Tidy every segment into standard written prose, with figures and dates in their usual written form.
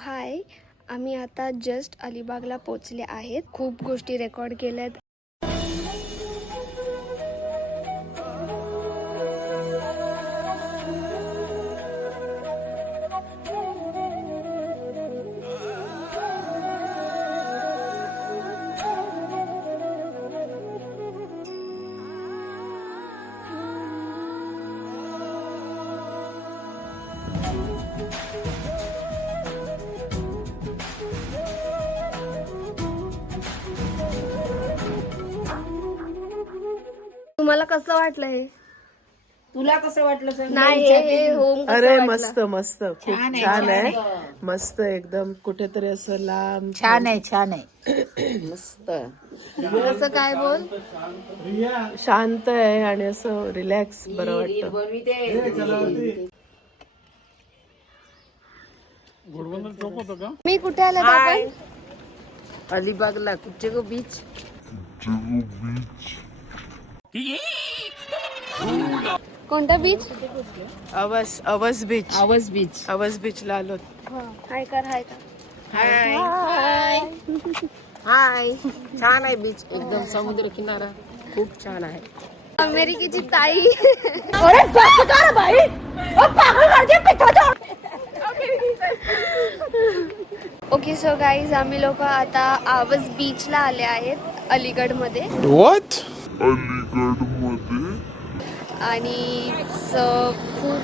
हाय, आम्ही आता जस्ट अलिबागला पोचले आहेत. खूप गोष्टी रेकॉर्ड केल्यात. तुम्हाला कसं वाटलं हे? तुला कसं वाटलं? नाही हे होम कसं अरे वाटलं? मस्त मस्त खूप छान आहे. मस्त एकदम कुठेतरी असं लांब छान आहे मस्त. असं काय बोल? शांत आहे आणि असं रिलॅक्स बरं वाटतं. मी कुठे आले आपण? अलिबागला कुठे गो बीच? कोणता बीच? अवस बीच. आवस बीच. अवस बीचला आलो. हाय कर. हाय हाय. छान आहे बीच, एकदम समुद्र किनारा खूप छान आहे. अमेरिकेची ताई. ओके सो गाईज, आम्ही लोक आता आवस बीचला आले आहेत अलीगड मध्ये. आणि खूप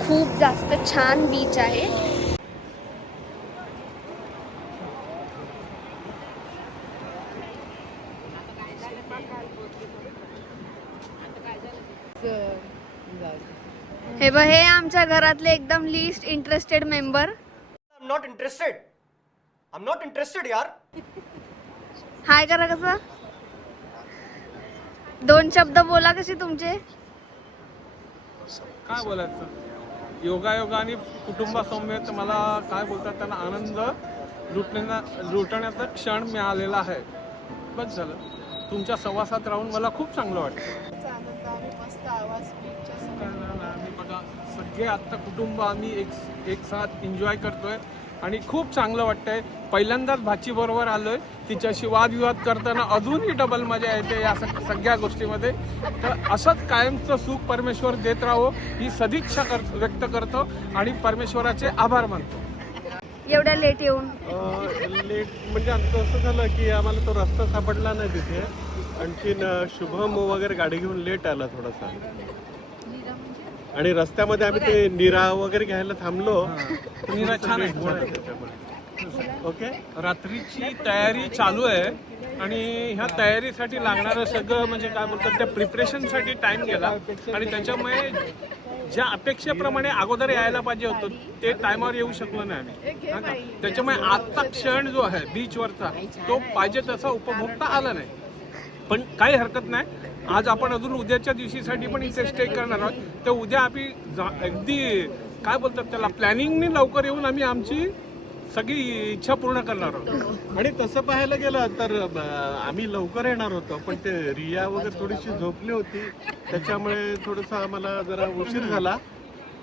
खूप जास्त छान बीच आहे. हे बघ, हे आमच्या घरातले एकदम least interested member. I'm not interested यार. हाय करा. कसं 2 शब्द बोला कसे तुमचे? काय बोलायचं, योगायोगाने कुटुंबासमवेत मला काय बोलतात त्यांना आनंद लुटण्याचा क्षण मिळालेला आहे. बस झालं. तुमच्या सहवासात राहून मला खूप चांगलं वाटतं. आम्ही बघा सगळे आत्ता कुटुंब आम्ही एक साथ एन्जॉय करतोय आणि खूप चांगलं वाटतंय. पहिल्यांदाच भाची बरोबर आलोय, तिच्याशी वादविवाद करताना अजूनही डबल मजा येते या सगळ्या गोष्टीमध्ये. तर असंच कायमचं सुख परमेश्वर देत राहो ही सदिच्छा व्यक्त करतो आणि परमेश्वराचे आभार मानतो. एवढ्या लेट येऊन लेट म्हणजे आमचं असं झालं की आम्हाला तो रस्ता सापडला नाही तिथे. आणखीन शुभम वगैरे गाडी घेऊन लेट आला थोडासा आणि रस्त्यामध्ये आम्ही ते निरा वगैरे घ्यायला थांबलो. निरा छान आहे. ओके, रात्रीची तयारी चालू आहे आणि ह्या तयारीसाठी लागणारं सगळं म्हणजे काय बोलतात त्या प्रिपरेशनसाठी टाइम गेला आणि त्याच्यामुळे ज्या अपेक्षेप्रमाणे अगोदर यायला पाहिजे होतं ते टायमावर येऊ शकलो नाही आम्ही. त्याच्यामुळे आजचा क्षण जो आहे बीचवरचा तो पाहिजे तसा उपभोगता आला नाही. पण काही हरकत नाही. आज आपण अजून उद्याच्या दिवशीसाठी पण इथे स्टे करणार आहोत. तर उद्या आम्ही अगदी काय बोलतात त्याला प्लॅनिंगने लवकर येऊन आम्ही आमची सगळी इच्छा पूर्ण करणार आहोत. आणि तसं पाहायला गेलं तर आम्ही लवकर येणार होतो पण ते रिया वगैरे थोडीशी झोपली होती त्याच्यामुळे थोडंसं आम्हाला जरा उशीर झाला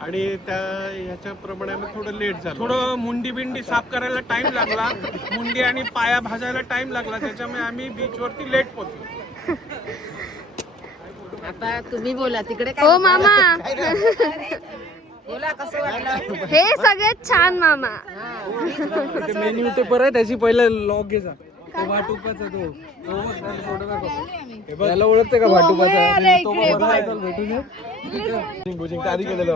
आणि ह्याच्याप्रमाणे आम्ही थोडं लेट झालो. थोडं मुंडी बिंडी साफ करायला टाइम लागला, मुंडी आणि पाया भाजायला टाइम लागला, त्याच्यामुळे आम्ही बीचवरती लेट पोहोचलो. आता तुम्ही बोला तिकडे काय हो मामा. बोला कसं वाटलं? हे सगळ्यात छान मामा. मेन युट्यूबर आहे त्याची पहिले लॉग घ्यायचा तो भाटुपाचा याला ओळखते का भाटुपाचा तो भेटून आधी केलेलं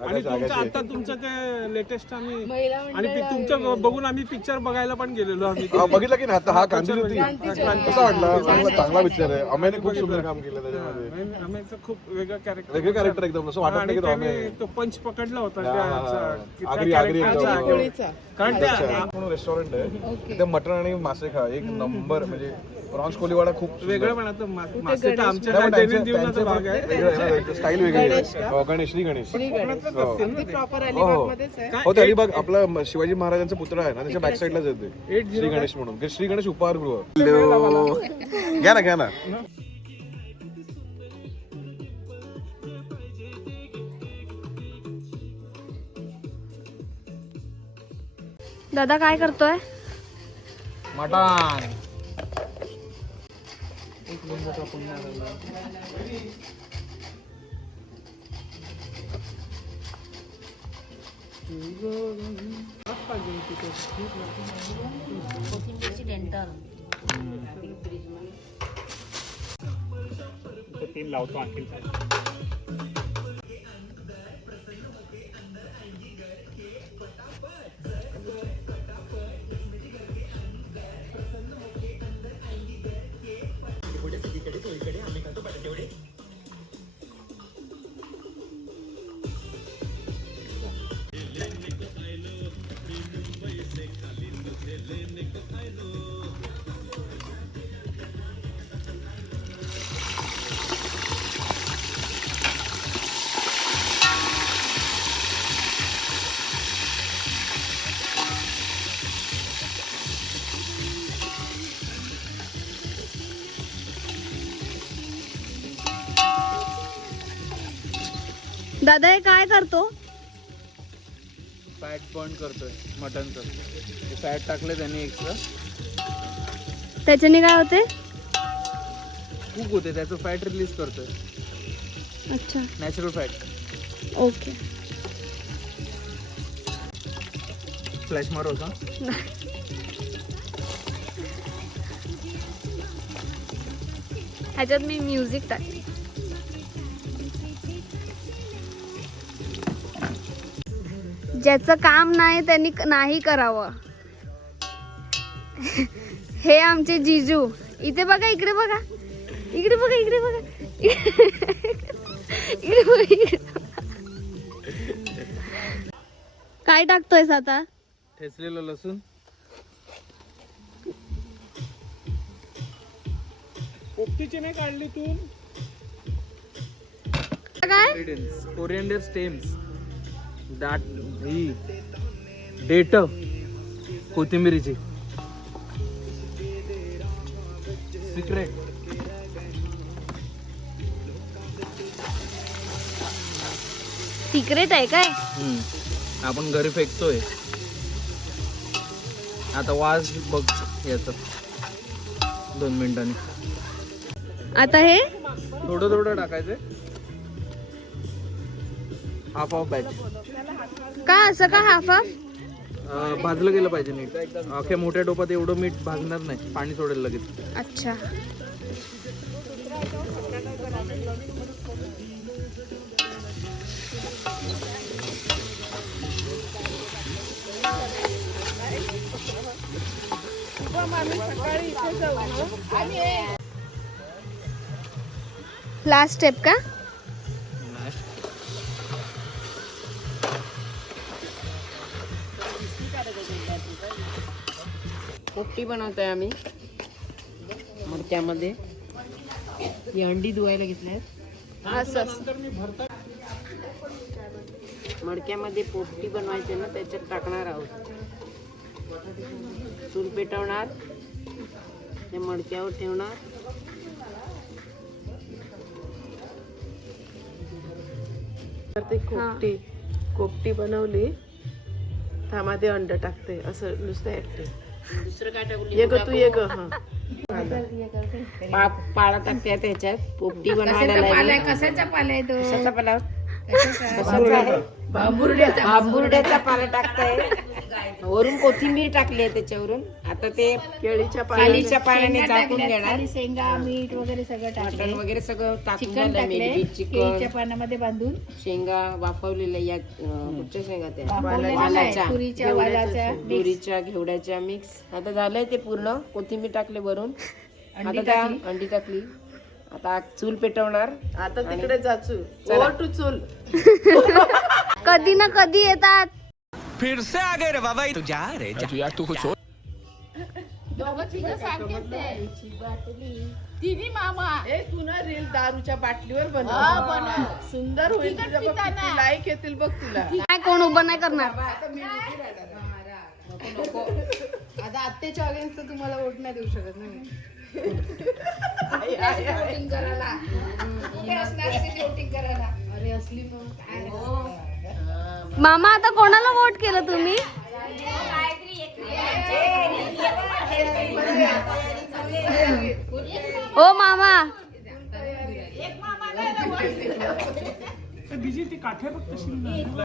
आणि तुमचं आता तुमचं ते लेटेस्ट आम्ही आणि तुमचं बघून आम्ही पिक्चर बघायला पण गेलेलो आम्ही. बघितलं की आता हा कांदिवली कसा वाटला? चांगला पिक्चर आहे. अमेने खूप सुंदर काम केलं त्याच्यामध्ये. अमेचं खूप वेगळं वेगळं कॅरेक्टर एकदम असं वाटत नाही की तो अमे तो पंच पकडला होता आगरी आगरी कारण ते रेस्टॉरंट आहे तिथे मटण आणि मासे खा एक नंबर. म्हणजे प्रॉन्स कोलीवाडा खूप वेगळं म्हणायचं मासे तर आमच्या दैनंदिन जीवनाचा भाग आहे. स्टाईल वेगळी आहे. गणेश श्री गणेश हो ते अलिबाग आपला शिवाजी महाराजांचा पुतळा आहे ना त्याच्या बॅक साईडलाच येते श्री गणेश म्हणून. श्री गणेश उपहारगृह. घ्या ना. दादा काय करतोय? मटण. दादा हे काय करतो? फॅट बर्न करतोय मटनचं. फॅट टाकलं त्याने एक्स्ट्रा त्याच्याने काय होते? खूप होते, त्याचं फॅट रिलीज करतोय. अच्छा, नॅचरल फॅट. ओके. फ्लॅश मारो का? ह्याच्यात मी म्युझिक टाकले. ज्याचं काम नाही त्यांनी नाही करावं. हे आमचे जिजू. इथे बघा, इकडे बघा, इकडे बघा, इकडे बघा, इकडे बघा, इकडे. काय टाकतोयस आता? ठेचलेलं लसूण, पोपटीची नाही काढली तू? काय? कोरिएंडर स्टेम्स, दाट ही डेट, कोथिंबीरीची सिक्रेट. सिक्रेट आहे काय? आपण घरी फेकतोय. आता वास बघ याचा 2 मिनिटांनी. आता हे थोडं थोडं टाकायचंय. Half of batch. का असं का हाफ हाफ? भाजलं गेलं पाहिजे नीट. अख्या मोठ्या टोपात एवढं मीठ भाजणार नाही, पाणी सोडेल लगेच. अच्छा. लास्ट स्टेप का? पोपटी बनवतोय आम्ही मडक्यामध्ये. ही अंडी धुवायला घेतल्यात. असं असं. मडक्यामध्ये पोपटी बनवायचे ना, त्याच्यात टाकणार आहोत. चूल पेटवणार, ते मडक्यावर ठेवणार. तर ते कोपटी बनवली, त्यामध्ये अंड टाकते. असं नुसतं ऍक्टिंग. दुसरं काय टाकू? ये ग तू, ये ग. हा, पाला टाकते त्याच्यात. पोपटी बनवायला. कशाचा पाला आहे तो? कशाचा पाला? बांबुर्ड्याचा पाला टाकताय. वरून कोथिंबीर टाकली आहे त्याच्यावरून. आता ते केळीच्या खालीच्या पाण्याने झाकून घेणार. शेंगा, मीठ वगैरे सगळं मटण टाकले. वगैरे सगळं टाकून चिकन झालं. टाकले. मीठ, चिकन, केळीच्या पानामध्ये बांधून शेंगा वाफवलेल्या. या कुठच्या शेंगा त्या? वालाच्या, तुरीच्या, वालाच्या तुरीच्या, घेवड्याच्या मिक्स. आता झालंय ते पूर्ण. कोथिंबीर टाकले वरून. आता त्या अंडी टाकली. आता चूल पेटवणार. आता तिकडे जाचू. ओव्हर टू चूल. कधी ना कधी येतात. फिर से आ गए रे बाबा, तू जा रे जा यार, तू कुछ ए, तू ना रील दारूच्या बाटलीवर बनव. सुंदर होईल. लाईक येतील बघ तुला. काय कोण उभं नाही करणार? आता आत्याच्या अगेन्स्ट तुम्हाला वोट नाही देऊ शकत नाही. वोटिंग करायला अरे असली मग मामा आता कोणाला वोट केलं तुम्ही?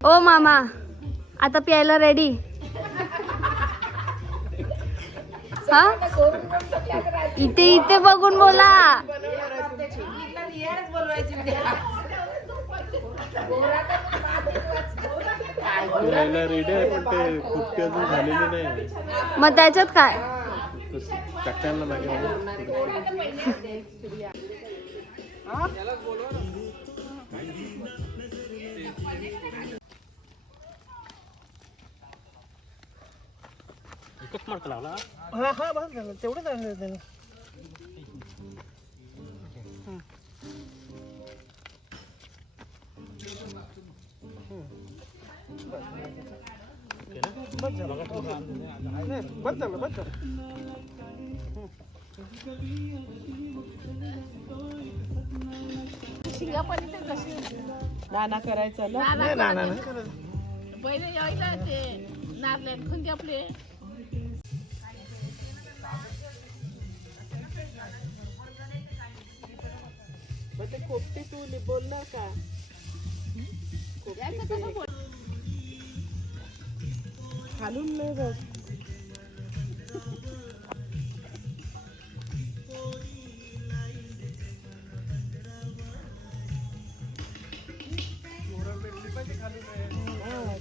ओ मामा आता प्यायला रेडी. हा इथे इथे बघून बोला. रेडी आहे पण ते खूप अजून झालेली नाही. मग त्याच्यात काय टाकायला लागेल. नाना करायचं ना. पहिले यायला ते नारळे खुंदे आपले. ते कोपटी तू बोलणार का? खालून नाही बघ.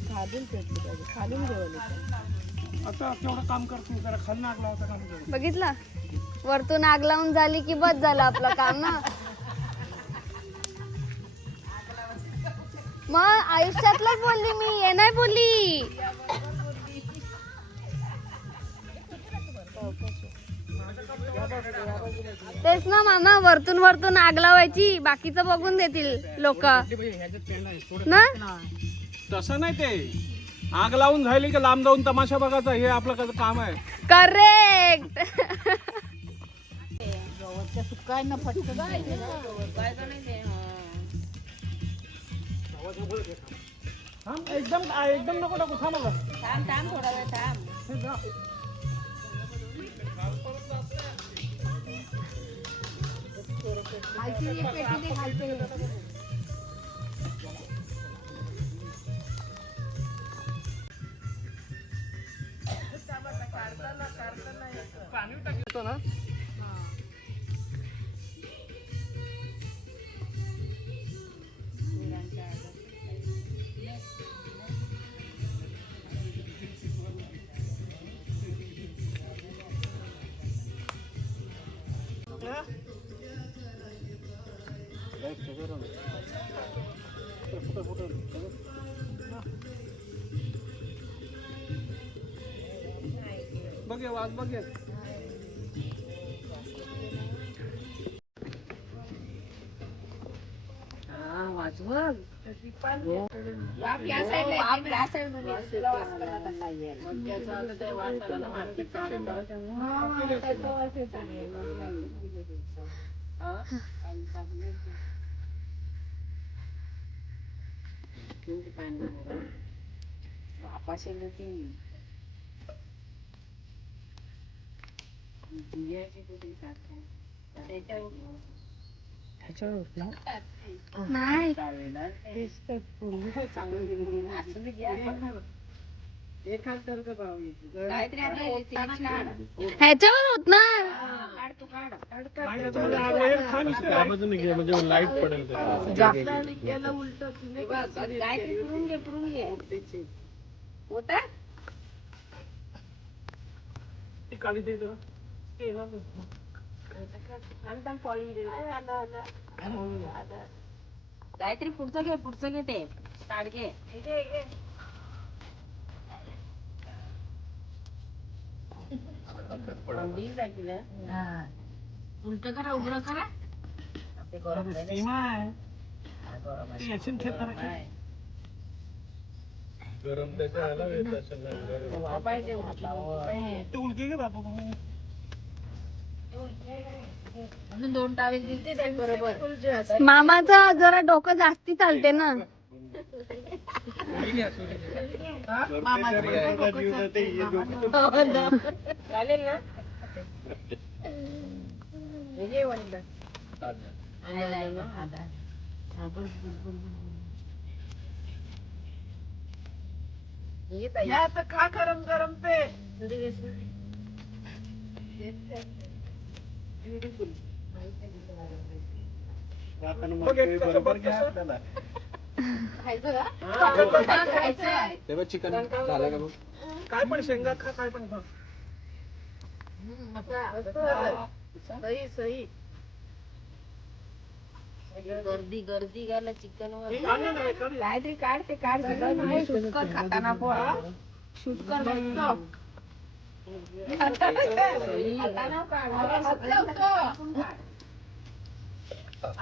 खालून पेटली पाहिजे. खालून जेवण आता केवढं काम करतो जरा खाली नागला होता काम करतो. बघितला वरतून आग लावून झाली की बस झालं आपलं काम ना. मग आयुष्यातलंच बोलली मी, हे नाही बोलली. तेच ना मामा, वरतून वरतून आग लावायची, बाकीचं बघून देतील लोक ना. तसं नाही, ते आग लावून झाली की लांब जाऊन तमाशा बघायचा, हे आपलं कसं काम आहे. करेक्ट. एकदम एकदम नको नको थांब. बघ वाज बघ. ह्याच्यावर होत ना. म्हणजे लाईट पडेल. काहीतरी पुढचं घे, पुढचं घे, ते ताड घे. उलट करा, उघडं करा. ते गरम गरम म्हणून 2 टावेल दिलते ते बरोबर. मामाचं जरा डोकं जास्ती चालते ना. चालेल ना. या आता खा गरम गरम ते तेव्हा चिकन झालं का बघ. काय पण शेंगा खा, काय पण खा. सही सही गर्दी गर्दी घाला चिकन वर. काय ते काढ ते काढ सगळं नाही शुटकर खाताना पण शुटकर बघतो खाताना काढ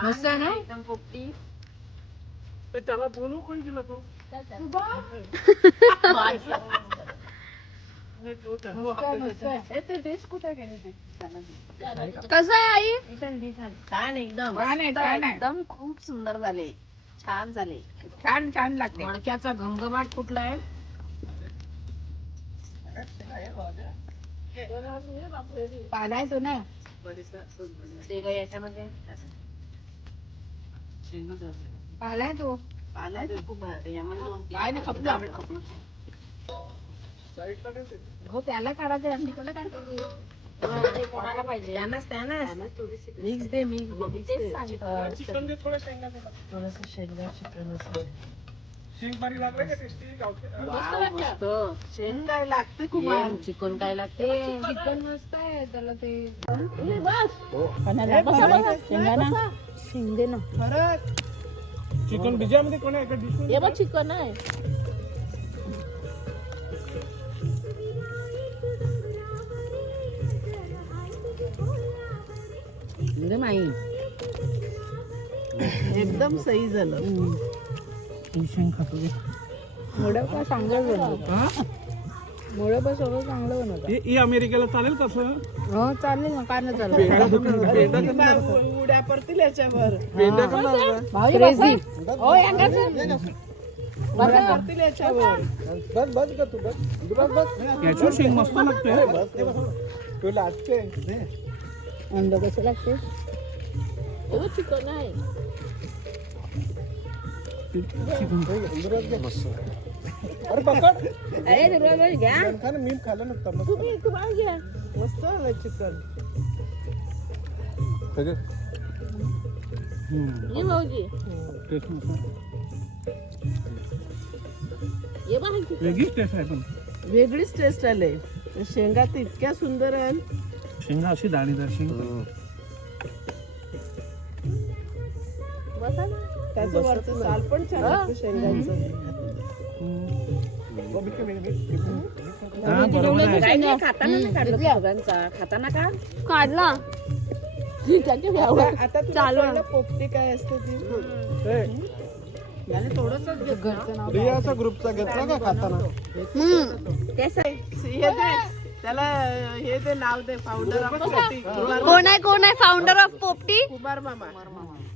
मस्त आहे ना एकदम पोपटी. ते त्याला बोलू कोण दिला तो? कसं आहे आई? छान एकदम खूप सुंदर झाले छान झाले छान छान लागते मडक्याचा घमघमाट कुठला आहे पालायचो ना ते काय याच्यामध्ये पालायचो खूप काय नाही खपलं हो त्याला काढायचं आम्ही कोणाला काढतो कोणाला पाहिजे? त्यानंच मिक्स दे चिकन दे, थोडं शेंगा दे. थोडस शेंगा चिकन शेंग पाणी लागलं का टेस्टी मस्त शेंग काय लागते कुमार चिकन काय लागते? चिकन मस्त आहे त्याला ते शिंदे ना. चिकन बिजामध्ये कोण आहे का डिश? चिकन आहे एकदम सही झालं मोडं का चांगलं बनवतं मोडं पण सगळं चांगलं बनवतं हे अमेरिकेला चालेल कसं? हो चालेल ना काय नाही चालेल उड्या पडतील याच्यावर क्रेझी हो उड्या पडतील याच्यावर याच्यावर शेंग मस्त लागते. अंड कसं लागते चिकन आहे अरे पकड. अरे घ्या मी खाल्लं नसतं. तुम्ही घ्या मस्त आलं चिकन ये भाऊजी ये बघा वेगळीच टेस्ट आहे पण वेगळीच टेस्ट आले शेंगा तर इतक्या सुंदर आहेत शेंगा अशी दाणेदार शेंग. त्याचं वरचं साल पण छान लागतं शेंगांचं हा, बरोबर आहे. खाताना का काढला आता चालू पोपटी काय असते ती याने थोडंसं घरचं नाव रियाचा ग्रुपचा घेतला का खाताना? हे दे, त्याला हे दे नाव दे फाउंडर ऑफ पोपटी कोण आहे फाउंडर ऑफ पोपटी? कुमार मामा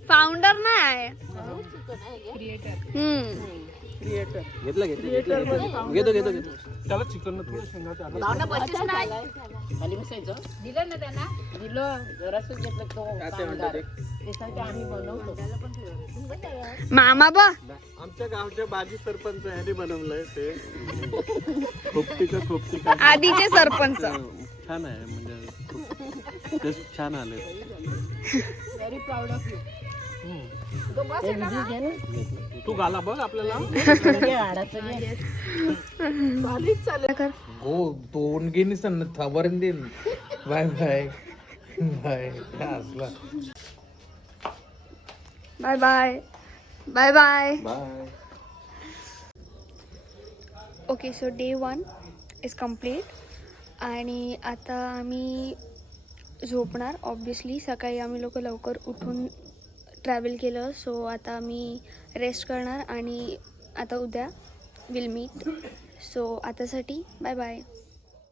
फाउंडर नाही क्रिएटर घेतो त्याला चिकन थोडं शेंगाचं खाली बसायचं दिलं ना त्यांना दिलं जरासच घेतलं तो त्यासाठी आम्ही बनवतो मामा बा आमच्या गावच्या बाजी सरपंच ह्याने बनवलंय ते खोपटी का आधीचे सरपंच. छान आहे म्हणजे टेस्ट छान आले. व्हेरी प्राऊड ऑफ यू तू गाला बघ आपल्याला. हो तोंड गेलीस ना थांबरून देईन. बाय बाय बाय असला bye bye bye bye. Bye. Okay so day 1 is complete आणि आता आम्ही झोपणार. ऑब्विसली सकाळी आम्ही लोक लवकर उठून ट्रॅव्हल केलं सो आता आम्ही रेस्ट करणार आणि आता उद्या विल मीट. सो आतासाठी बाय बाय.